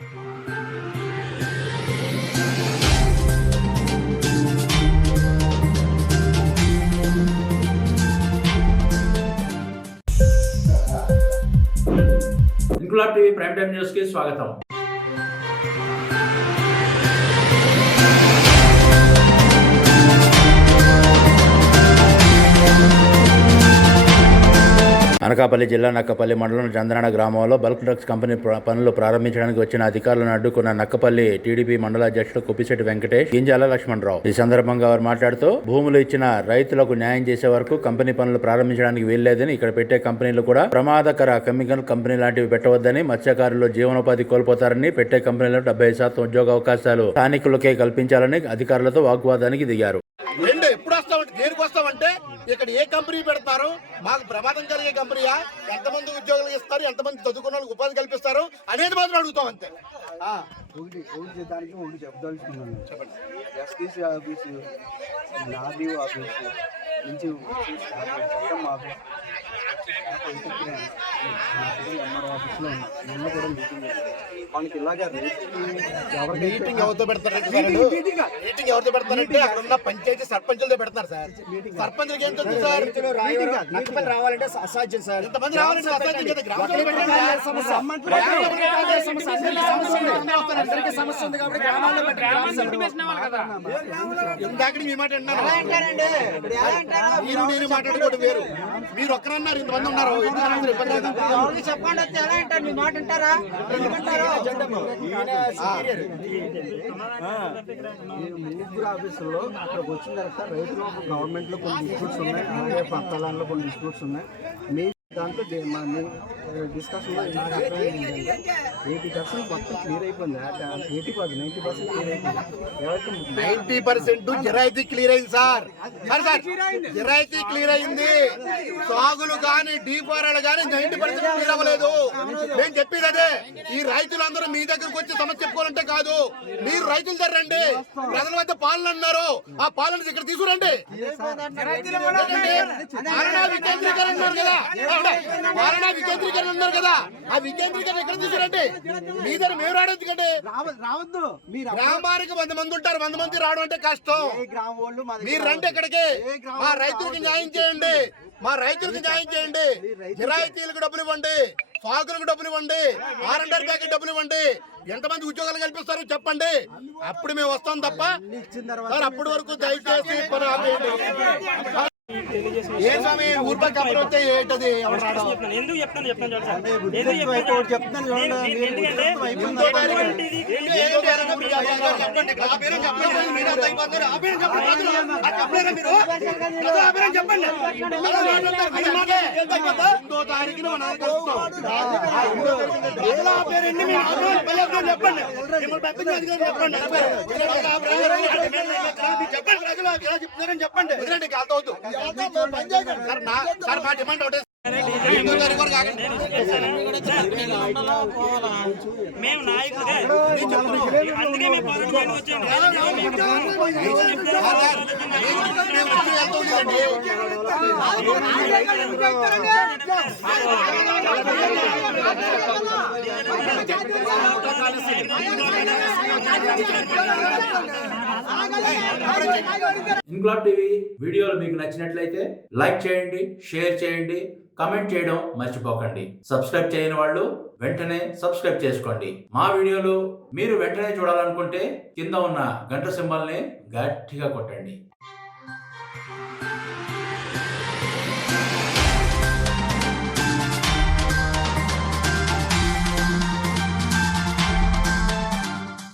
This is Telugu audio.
Inquilab TV prime time news కి స్వాగతం. అనకాపల్లి జిల్లా నక్కపల్లి మండలం చంద్రాణ గ్రామంలో బల్క్ డ్రగ్స్ కంపెనీ పనులు ప్రారంభించడానికి వచ్చిన అధికారులను అడ్డుకున్న నక్కపల్లి టీడీపీ మండల అధ్యక్షుడు కుప్పిశెట్టి వెంకటేష్, గింజాల లక్ష్మణరావు. ఈ సందర్భంగా వారు మాట్లాడుతూ, భూములు ఇచ్చిన రైతులకు న్యాయం చేసే వరకు కంపెనీ పనులు ప్రారంభించడానికి వీల్లేదని, ఇక్కడ పెట్టే కంపెనీలు కూడా ప్రమాదకర కెమికల్ కంపెనీ లాంటివి పెట్టవద్దని, మత్స్యకారులు జీవనోపాధి కోల్పోతారని, పెట్టే కంపెనీలో 70% ఉద్యోగ అవకాశాలు స్థానికులకే కల్పించాలని అధికారులతో వాగ్వాదానికి దిగారు. దేనికి వస్తామంటే ఇక్కడ ఏ కంపెనీ పెడతారు, మాకు ప్రమాదం కలిగే కంపెనీయా, ఎంతమంది ఉద్యోగాలు ఇస్తారు, ఎంతమంది చదువుకున్న వాళ్ళకి ఉపాధి కల్పిస్తారు అనేది మాత్రం అడుగుతాం అంతే. ఒకటి చేద్దానికి ఒకటి చెప్పదలుచుకున్నాను. చెప్పండి. ఎస్టీసీ ఆఫీసు, నాదీవ్ ఆఫీసు నుంచి చట్టం ఆఫీస్, ఎంఆర్ ఆఫీస్లో ఉన్నా. నిన్న కూడా మీటింగ్ మనకి ఇలాగా మీటింగ్ ఎవరితో పెడతారంటే మీటింగ్ ఎవరితో పెడతారంటే అక్కడ ఉన్న పంచాయతీ సర్పంచులతో పెడతారు సార్. సర్పంచులకి ఏం తెలుసు సార్, నక్కపల్లి రావాలంటే అసాధ్యం సార్. ఇంతమంది రావాలంటే అసాధ్యం కదా. సమస్య ఉంది కాబట్టి గ్రామాల్లో ఇందాక మీ మాట మీరు నేను మాట్లాడుకోవడం వేరు. మీరు ఒక్కరన్నారు, ఇంతమంది ఉన్నారు. చెప్పండి, ఎలా అంటారు? మీ మాట అంటారా? ముగ్గురు ఆఫీసుల్లో అక్కడికి వచ్చిన తర్వాత రైతులు గవర్నమెంట్ లో కొన్ని డిస్ప్యూట్స్ ఉన్నాయి, అలాగే పక్కలలో కొన్ని డిస్ప్యూట్స్ ఉన్నాయి. దాంట్లో డిస్కషన్లో 80% మొత్తం క్లియర్ అయిపోయింది. 90% క్లియర్ అయిపోయింది. 90% జిరాయితీ క్లియర్ అయింది సార్. జిరాయితీ క్లియర్ అయింది. సాగులు కానీ డీఫారాలు కానీ 90% క్లియర్ అవ్వలేదు. నేను చెప్పేది అదే. ఈ రైతులందరూ మీ దగ్గరకు వచ్చి సమస్య చెప్పుకోవాలంటే కాదు, మీరు రైతుల దగ్గర రండి. ప్రజల వద్ద పాలన అన్నారు, ఆ పాలన ఇక్కడ తీసుకురండి. పాలనా వికేంద్రీకరణ అన్నారు కదా, పాలనా వికేంద్రీకరణ అన్నారు కదా, ఆ వికేంద్రీకరణ ఎక్కడ తీసుకురండి. మీ దగ్గర మేము రావడం కంటే రావద్దు. గ్రామానికి 100 మంది ఉంటారు, 100 మంది రావడం అంటే కష్టం. మీరు రండి ఇక్కడికి. మా రైతులకు న్యాయం చేయండి, మా రైతులకు న్యాయం చేయండి. జిరాయితీలకు డబ్బులు ఇవ్వండి, సాగులకు డబ్బులు ఇవ్వండి, R&R ప్యాకెట్ డబ్బులు ఇవ్వండి. ఎంతమంది ఉద్యోగాలు కల్పిస్తారో చెప్పండి, అప్పుడు మేము వస్తాం తప్ప సార్ అప్పటి వరకు దయచేసి ఏ సమయం ఊర్పై కప్పులు వస్తే ఏంటది ఎందుకు చెప్తాను చెప్పండి. సార్ మా డిమాండ్ ఒకటే, మేము నాయకులే, అందుకే మేము పోరాటం వచ్చాము. ఇంక్లాబ్ టీవీ వీడియోలు మీకు నచ్చినట్లయితే లైక్ చేయండి, షేర్ చేయండి, కమెంట్ చేయడం మర్చిపోకండి. సబ్స్క్రైబ్ చేయని వాళ్ళు వెంటనే సబ్స్క్రైబ్ చేసుకోండి. మా వీడియోలు మీరు వెంటనే చూడాలనుకుంటే కింద ఉన్న గంట సింబల్ని గట్టిగా కొట్టండి.